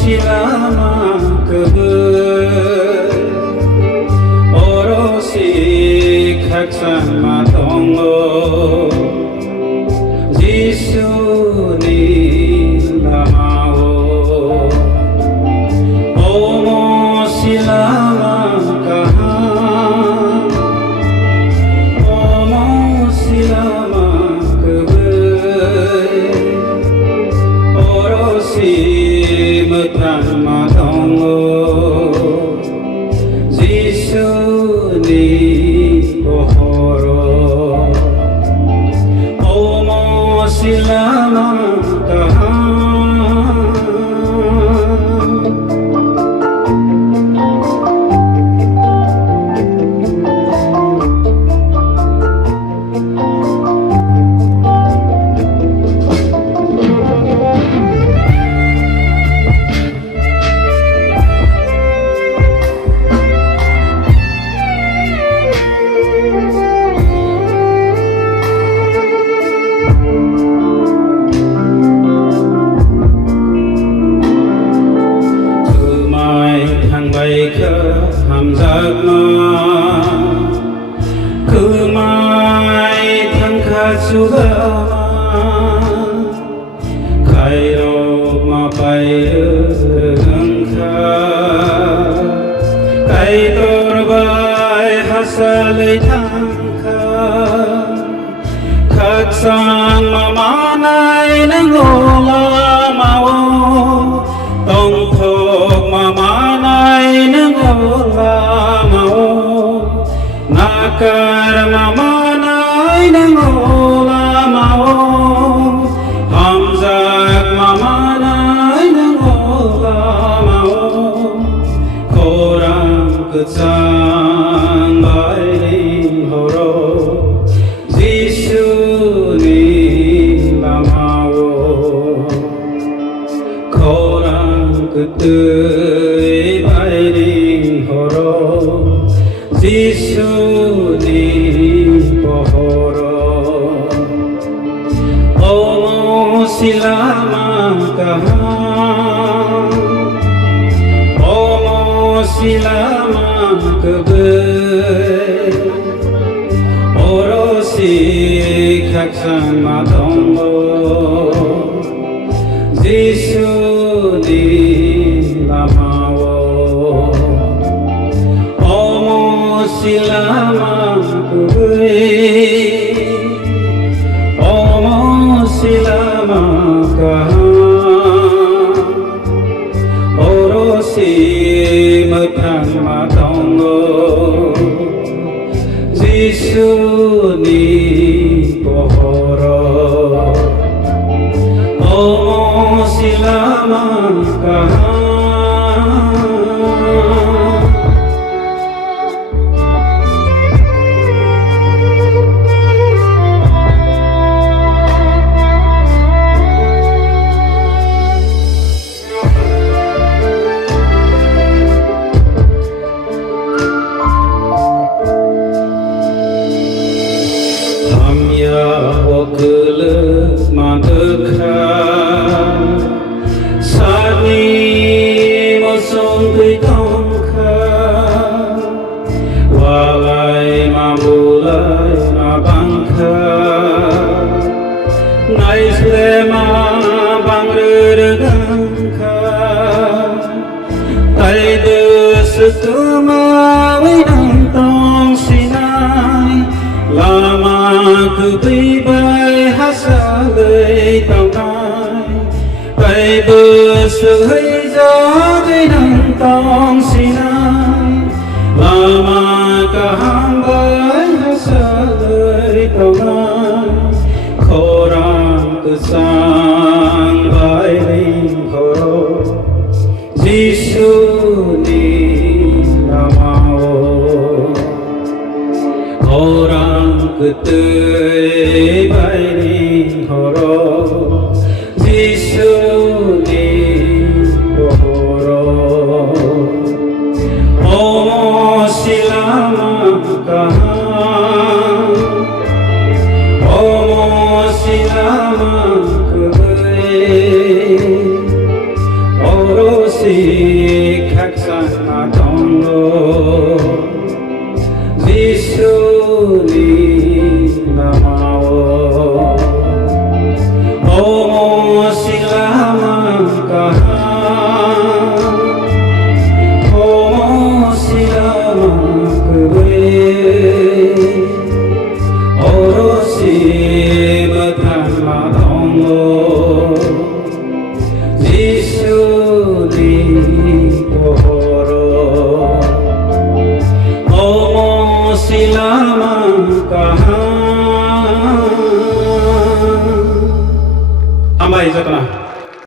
silama keber orosi khaksan matongo Jisuni lamao omo silama kaha omo silama keber orosi matan matongo Jisuni pohoro omo silama kaha hamzakma kumai thangkha sugama khairo mapai rangkha kai torbai hasalai thangkha khaksan mamanai nangola mawo tongthok mamanai nangola mawo nakar mamanai nangola mawo hamzak mamanai nangola mawo koram ketsang bairi horo Jisuni lamawo koram ketui bairi horo Jisuni pohoro omo silama kaha omo silama keber orosi khaksan matongo Jisuni lamawo omo silama keber omo silama kaha orosi matan matongo Jisuni pohoro omo silama kaha madakha sani mosong tui tongkha walai mambulai mabangkha nai slema bangrergangkha tai de setuma winang tong sinai lama kebibai hasalai taunai kai bersehai jagai nang tong sinai lama kehambai hasalai taunai koram kesang bairi horo Jisuni lamao koram ketui bairi horo Jisuni pohoro omo silama kaha omo silama keber orosi कहाँ होमो सिलामक वे ओरो SIM थानमा धोंगो जिसुनि पोहरो होमो सिलामक कहाँ आमाई जतना